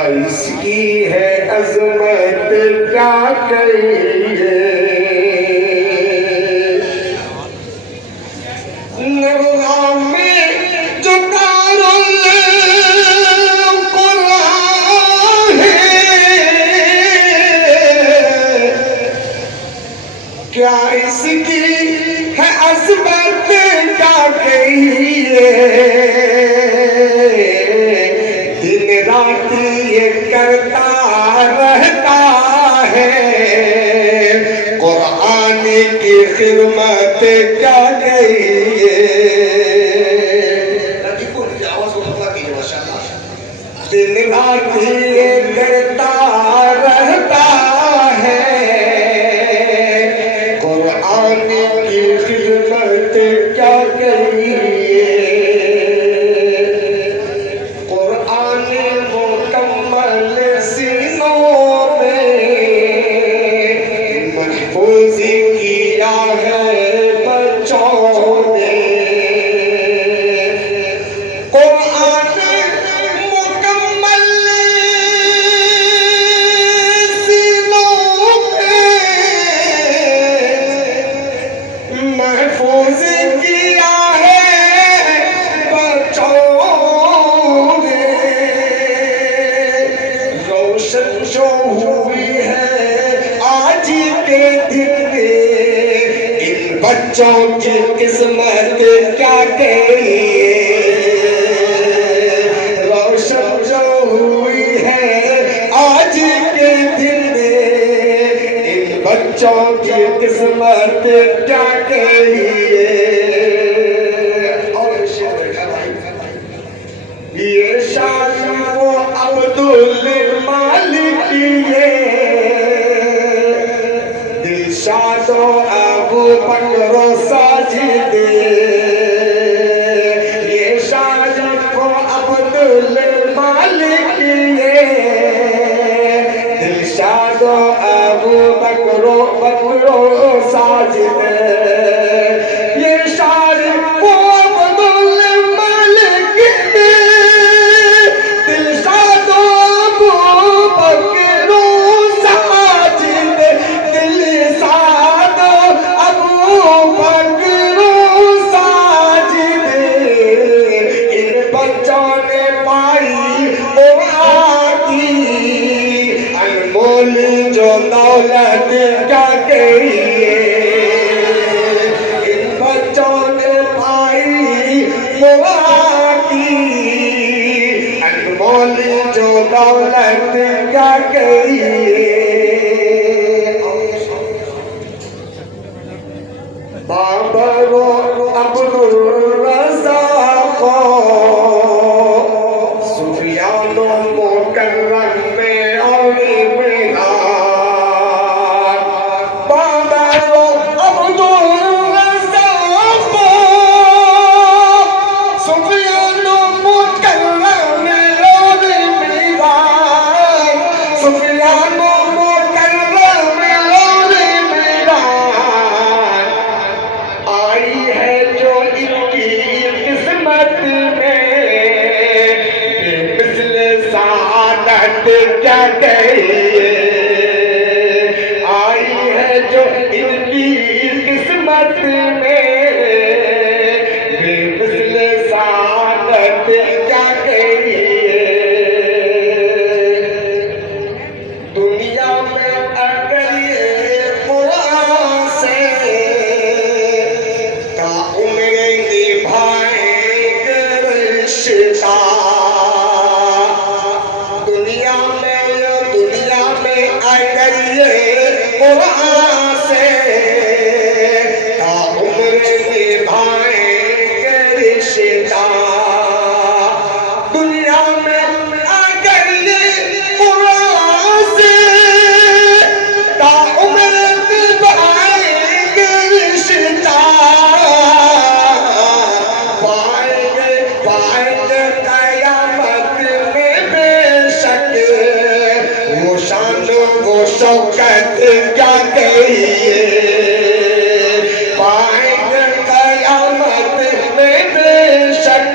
इसकी है अजमत क्या कहिए। नगमा में जो दारुल कुरान है, क्या इसकी है अजमत क्या कहिए। रात ये करता रहता है, कुरान की खिदमत क्या कहिए। दिन रात ये करता रहता है, कुरान की खिदमत क्या कहिए। जो हुई है आज के दिन में, इन बच्चों की किस्मत क्या कहिए। रोशन जो हुई है आज के दिन में, इन बच्चों की किस्मत क्या कहिए। और ये शान वो अब्दुल मालिक ये, दिलशादो अबू बकर साजिद, ये शान वो अब्दुल मालिक ये, दिलशादो अबू बकर साजिद, ये शान वो अब्दुल मालिक ये, दिलशादो अबू बकर साजिद, दिलशादो अबू बकर साजिद, इन बच्चों ने पाई वो आती अनमोल जो दौलत क्या कहिए। इन बच्चों ने पाई वो आती अनमोल जो दौलत क्या कहिए। बाबरो अब्दुल रज़ाक़ सुफियानो मुकर्रम में और मिला। बाबरो अब्दुल रज़ाक़ सुफियानो मुकर्रम में और मिला। सुफियानो मुकर्रम में और मिला। आई है जो इनकी किस्मत में, बेमिसल सआदत क्या कहिए। आई है जो इनकी किस्मत में, बेमिसल सआदत क्या कहिए। दुनिया में अगर ये कुरान से का उम्र निभाएंगे रिश्ता, दुनिया में अगर ये कुरान से का उम्र निभाएंगे रिश्ता, दुनिया में अगर ये कुरान से का उम्र निभाएंगे रिश्ता, पाएंगे कयामत में बेशक वो शान वो शौकत क्या कहिए। पाएंगे कयामत में बेशक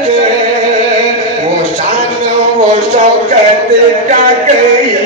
वो शान वो शौकत क्या गई